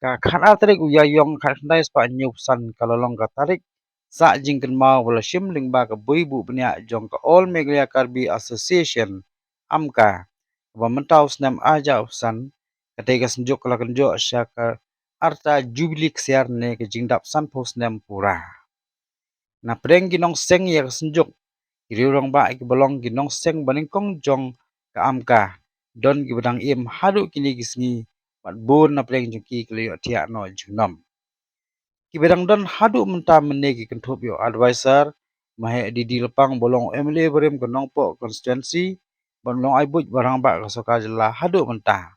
Ka khana tarik uya yong khandai spa nyup san kalalong ka tarik sa jingkan mau wala shim lingba ka buibu bnya jong ka all meglia karbi association amka wa mentau snam aja usan katega senjuk kala kenjo syaka arta jubili ksiar ne ke jingdap san pos nem pura na preng ginong seng ya senjuk iriurang ba ik bolong ginong seng baningkong jong ka amka don gibadang im hadu kini gisngi pat bon na preng jengki kliyo tia no jungnom kibedang don hadu menta menegi kentup yo advisor mahe di lepang bolong emily berim kenong po constituency bolong aibuj barang ba kasoka Jylla hadu menta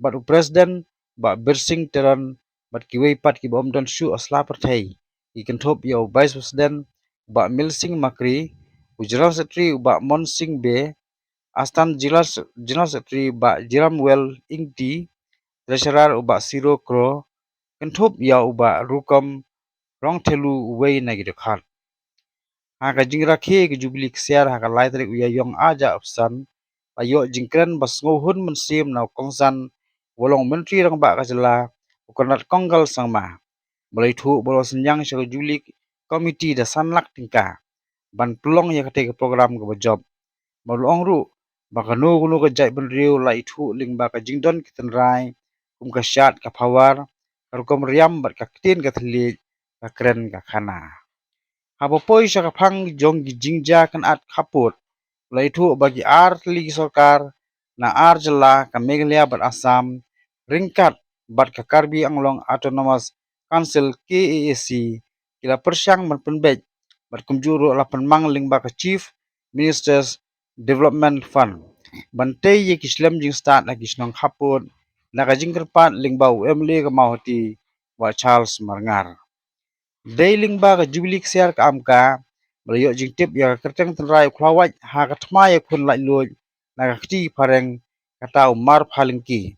bat presiden ba bersing teran bat kiwei pat ki bom don shu asla perthai ki kentup yo vice president ba milsing makri ujral setri ba monsing be astan Jylla setri ba jiramwel ingti treasurer ba siro kro kentup ya ba rukom rong telu wei nagi dekhan ha jingra khe ke Jubili Ksiar ha ka lai tarik uya yong aja opsan ayo jingkren basngo hun mensim na kongsan wolong Myntri Rangbah ka Jylla ukonat konggal sangma bolai thu bolo senyang sya Jubili komiti da sanlak tingka ban pelong ya kate program ke job bolong ru bakanu gunu ka jai benriu lai thu ling ba ka jingdon kiten rai ka syat ka pawar karukom riam bat ka tin ka thli ka kren ka khana Habopoi syakapang jong gijingja kan at kaput. Laitu bagi ar ligi sorkar na ar Jylla ka Meghalaya bat Assam ringkat bat ka Karbi Anglong Autonomous Council KAAC kila persyang menpenbej bat kumjuru lapan mang lingba ka Chief Minister's Development Fund. Bantai ye kislam jing start lagi senong kaput na ka jingkerpat lingba UMLA ka mahoti wa Charles Marngar. Dailing ba ka Jubili Ksiar ka amka belayo jing tip ya kerteng tenrai klawaj ha ka thma ya kun lai loj na ka kti pareng kata umar phalingki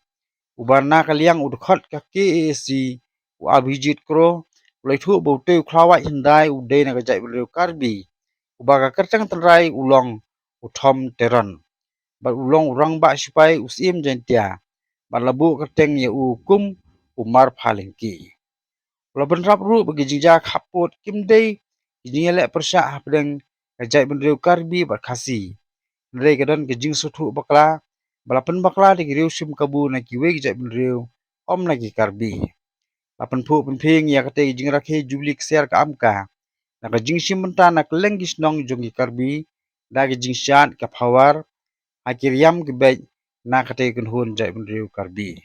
ubarna ka liang udkhot ka KAC u abhijit kro laithu bote klawaj hindai udai na ka jai belu karbi ubaga kerteng tenrai ulong uthom teron ba ulong Rangbah sipai usim jentia balabu kerteng ya kum umar phalingki Laban rap ru bagi jingja kaput kimdei jingle persya hapdeng kajai bendriu karbi berkasi. Ndrei kadon kejing sutu bakla balapan bakla di giriu sim kabu na kiwe kajai bendriu om lagi karbi. Lapan pu penping ya kate jing rakhe Jubili Ksiar ka amka. Na kejing sim menta na kelengis nong jongi karbi da kejing syat ka pawar akhir yam kebej na kate kenhun jai bendriu karbi.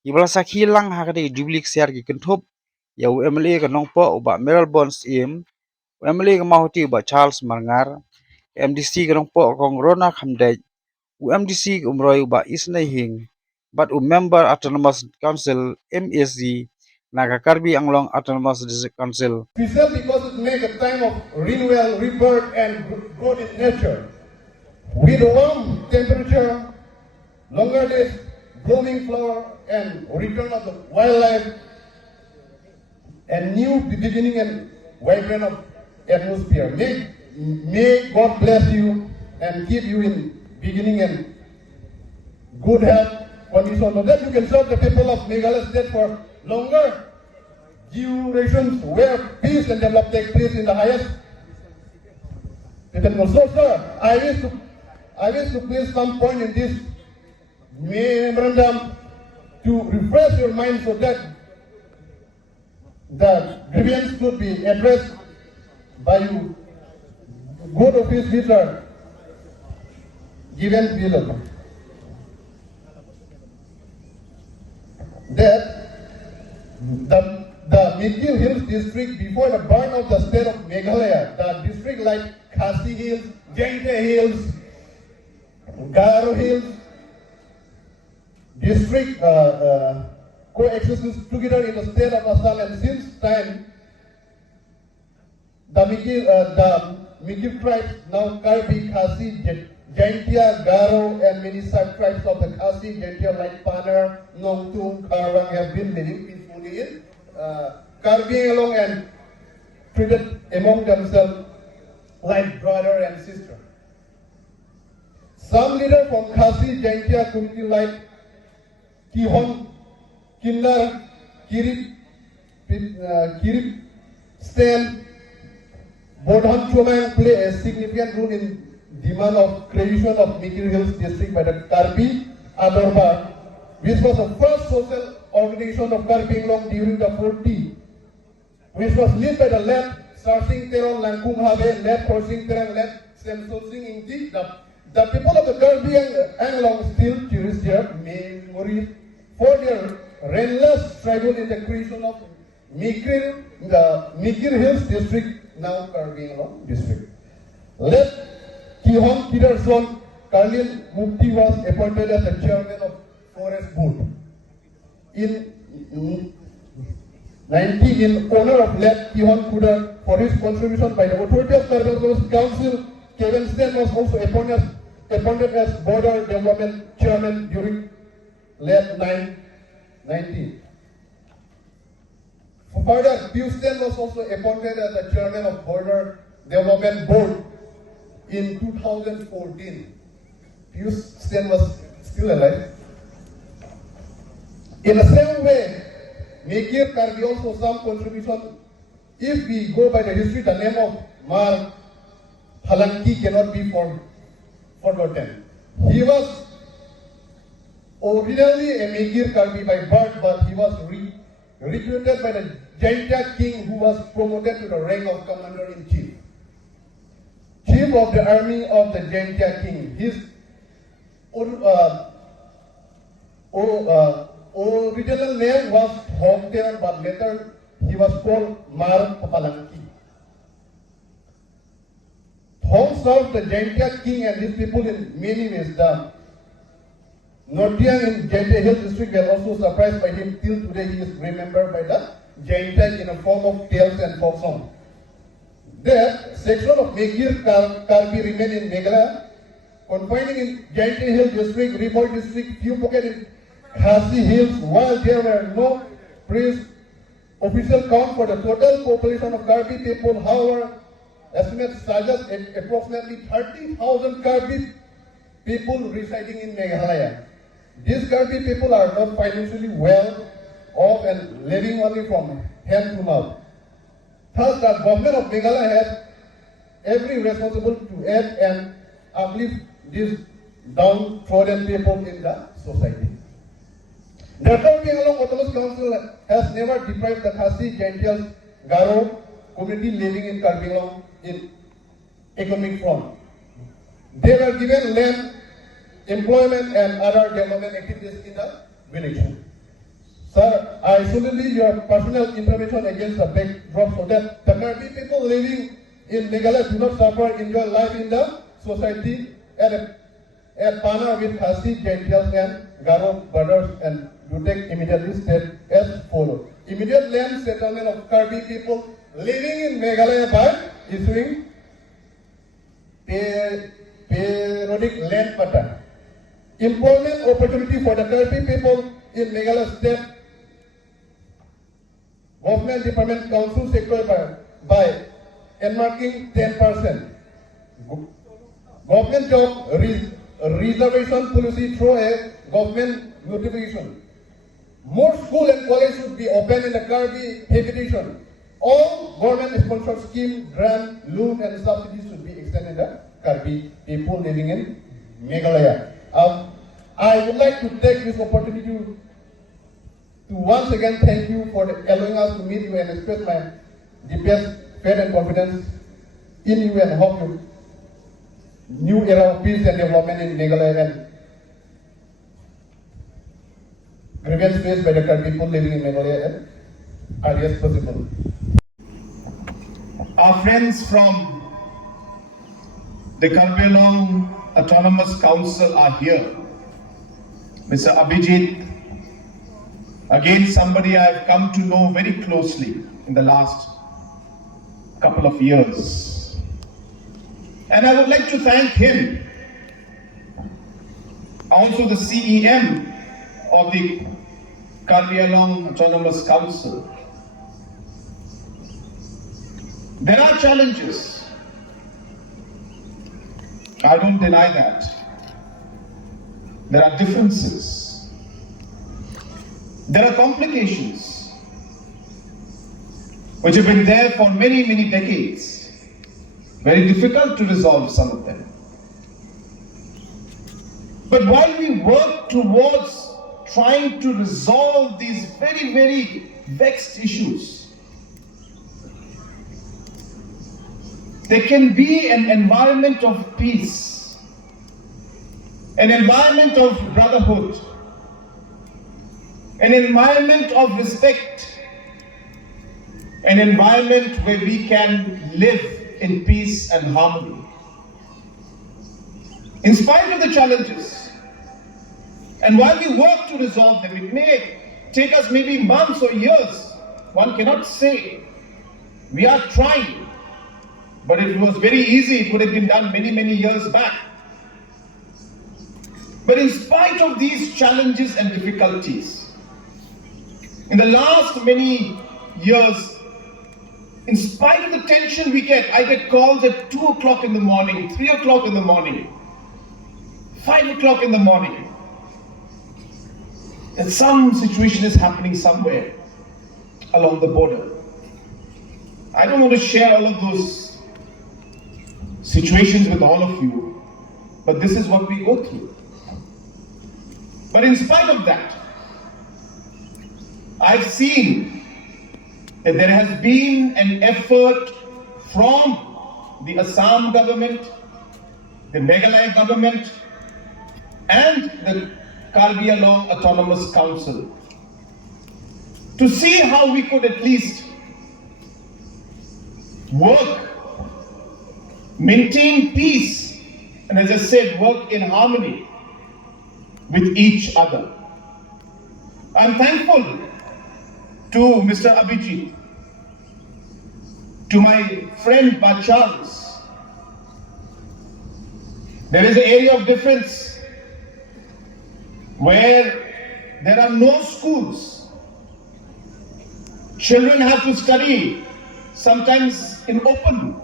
Ibala sakhi lang ha kate Jubili Ksiar ki kentup ya UMLA ka nongpo uba Meral Bonds im UMLA ka mahuti uba Charles Marngar MDC ka nongpo kong Rona Khamdej UMDC ka umroy uba Isnay Hing but member Autonomous Council MSC na ka Karbi Anglong Autonomous District Council. Preserve because it make a time of renewal, rebirth and growth in nature. With warm temperature, longer days, blooming flower and return of the wildlife and new beginning and vibrant of atmosphere. May God bless you and keep you in beginning and good health condition so that you can serve the people of Meghalaya state for longer durations where peace and development take place in the highest. So sir, I wish to place some point in this memorandum to refresh your mind so that the grievance could be addressed by you. Good office Mr. Given below. That the Myntri Hills district before the burn of the state of Meghalaya, the district like Kaac Hills, Jong Hills, Garo Hills, district coexist together in the state of Assam, and since time the Myntri tribes now Karbi, Kaac, Jaintia, Garo and many sub-tribes of the Kaac, Jaintia like Panar, Nongtung, Karwang have been living peacefully in Karbi along and treated among themselves like brother and sister. Some leader from Kaac, Jaintia community like Kihon, Kinnar, Kirip Stan Bodhan Chomang play a significant role in demand of creation of Mikir Hills district by the Karbi Adorba, which was the first social organization of Karbi Long during the 40s, which was led by the late Sarsing Teron Langkung Habe, late Korsing Teron, late Semsosing Inti. The people of the Karbi and Long still cherish their memories for their relentless struggle in the creation of the Mikir Hills district, now Karbi Long district. Late Kihon Peterson Karlin Mukti was appointed as the chairman of Forest Board. In honor of late Kihon Kuda for his contribution by the authority of Karbi Council, Kevin Stan was also appointed as border development chairman during late 1990. Further, Houston was also appointed as the chairman of border development board in 2014. Houston was still alive. In the same way, Mikir Karbi also some contribution. If we go by the history, the name of Mar Halanki cannot be forgotten. He was originally a Mikir Karbi by birth, but he was recruited by the Jylla king, who was promoted to the rank of commander-in-chief. Chief of the army of the Jylla king. His original name was Hongter, but later he was called Mar Papalanki. Hong served the Jylla king and his people in many ways. The Nordian in Jylla Hill district were also surprised by him. Till today he is remembered by the Jylla in a form of tales and folk song. There, section of Mikir Karbi remain in Meghalaya, confining in Jylla Hill district, Riboy district, few pocket in Khasi Hills, while there were no precise official count for the total population of Karbi people. However, estimates suggest approximately 30,000 Karbi people residing in Meghalaya. These Karbi people are not financially well off and living only from hand to mouth. Thus, the government of Meghalaya has every responsibility to aid and uplift these downtrodden people in the society. The Karbi Autonomous Council has never deprived the Khasi, Jylla, Garo community living in Karbi in economic front. They were given land, employment and other development activities in the village. Sir, I solicit your personal intervention against the backdrop so that the Karbi people living in Meghalaya do not suffer, enjoy life in the society at Pana with Khasi, Jylla and Garo brothers, and to take immediately steps as follows. Immediate land settlement of Karbi people living in Meghalaya by issuing periodic land pattern. Employment opportunity for the Karbi people in Meghalaya state government department council sector by earmarking 10%. Government job reservation policy through a government notification. More school and college should be open in the Karbi habitation. All government-sponsored scheme, grant, loan, and subsidies should be extended to Karbi people living in Meghalaya. I would like to take this opportunity to once again thank you for allowing us to meet you and express my deepest faith and confidence in you, and hope you new era of peace and development in Meghalaya and grievance faced by the Karbi people living in Meghalaya as early as possible. Our friends from the Karbi Autonomous Council are here. Mr. Abhijit, again somebody I've come to know very closely in the last couple of years. And I would like to thank him, also the CEM of the Karbi Autonomous Council. There are challenges. I don't deny that. There are differences. There are complications. which have been there for many, many decades. Very difficult to resolve some of them. But while we work towards trying to resolve these very, very vexed issues, there can be an environment of peace, an environment of brotherhood, an environment of respect, an environment where we can live in peace and harmony. In spite of the challenges, and while we work to resolve them, it may take us maybe months or years. One cannot say. We are trying. But if it was very easy, it would have been done many, many years back. But in spite of these challenges and difficulties, in the last many years, in spite of the tension we get, I get calls at 2 o'clock in the morning, 3 o'clock in the morning, 5 o'clock in the morning, that some situation is happening somewhere along the border. I don't want to share all of those situations with all of you, but this is what we go through. But in spite of that, I've seen that there has been an effort from the Assam government, the Meghalaya government, and the Karbi Anglong Autonomous Council to see how we could at least work, maintain peace, and as I said, work in harmony with each other. I'm thankful to Mr. Abhijit, to my friend Bacharles. There is an area of difference where there are no schools. Children have to study sometimes in open,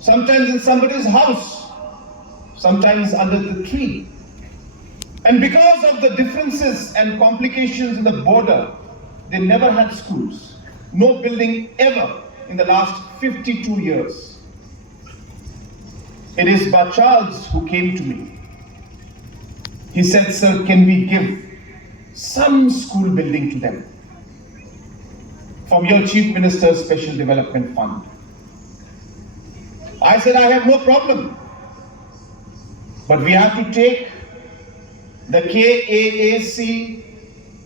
sometimes in somebody's house, sometimes under the tree. And because of the differences and complications in the border, they never had schools. No building ever in the last 52 years. It is Bacharles who came to me. He said, "Sir, can we give some school building to them from your Chief Minister's Special Development Fund?" I said, "I have no problem. But we have to take the KAAC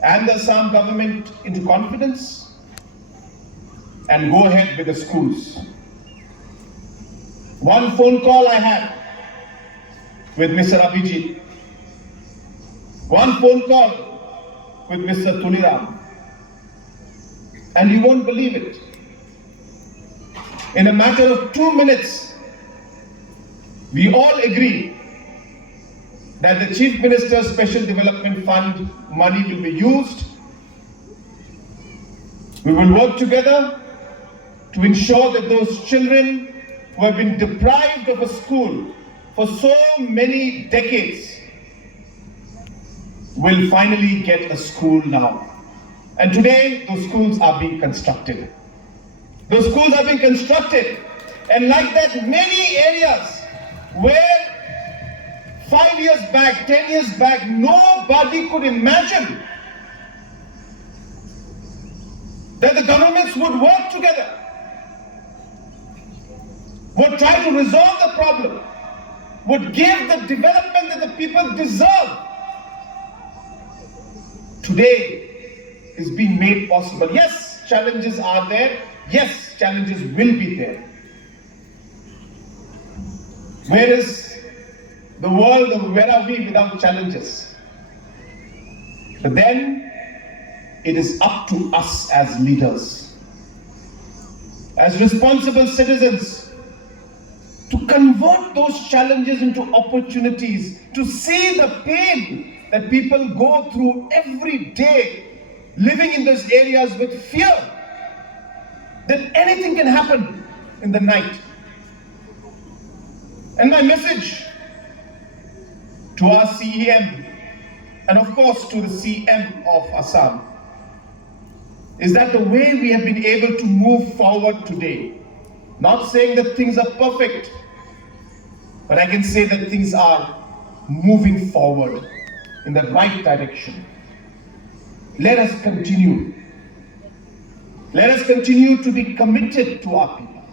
and the Assam government into confidence and go ahead with the schools." One phone call I had with Mr. Abhijit, one phone call with Mr. Tuliram, and you won't believe it. In a matter of 2 minutes, we all agree that the Chief Minister's Special Development Fund money will be used. We will work together to ensure that those children who have been deprived of a school for so many decades will finally get a school now. And today, those schools are being constructed. Those schools are being constructed. And like that, many areas where 5 years back, 10 years back, nobody could imagine that the governments would work together, would try to resolve the problem, would give the development that the people deserve. Today is being made possible. Yes, challenges are there. Yes, challenges will be there. Where is the world, or where are we without challenges? But then it is up to us as leaders, as responsible citizens, to convert those challenges into opportunities, to see the pain that people go through every day, living in those areas with fear that anything can happen in the night. And my message to our CEM, and of course to the CM of Assam, is that the way we have been able to move forward today, not saying that things are perfect, but I can say that things are moving forward in the right direction. Let us continue. Let us continue to be committed to our people.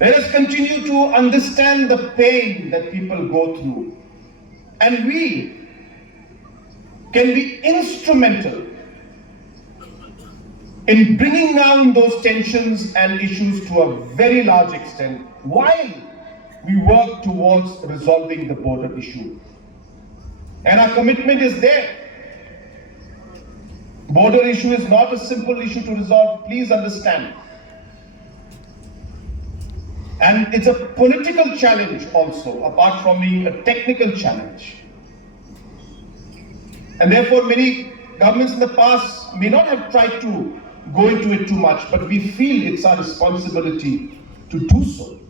Let us continue to understand the pain that people go through. And we can be instrumental in bringing down those tensions and issues to a very large extent while we work towards resolving the border issue. And our commitment is there. Border issue is not a simple issue to resolve, please understand. And it's a political challenge also, apart from being a technical challenge. And therefore many governments in the past may not have tried to go into it too much, but we feel it's our responsibility to do so.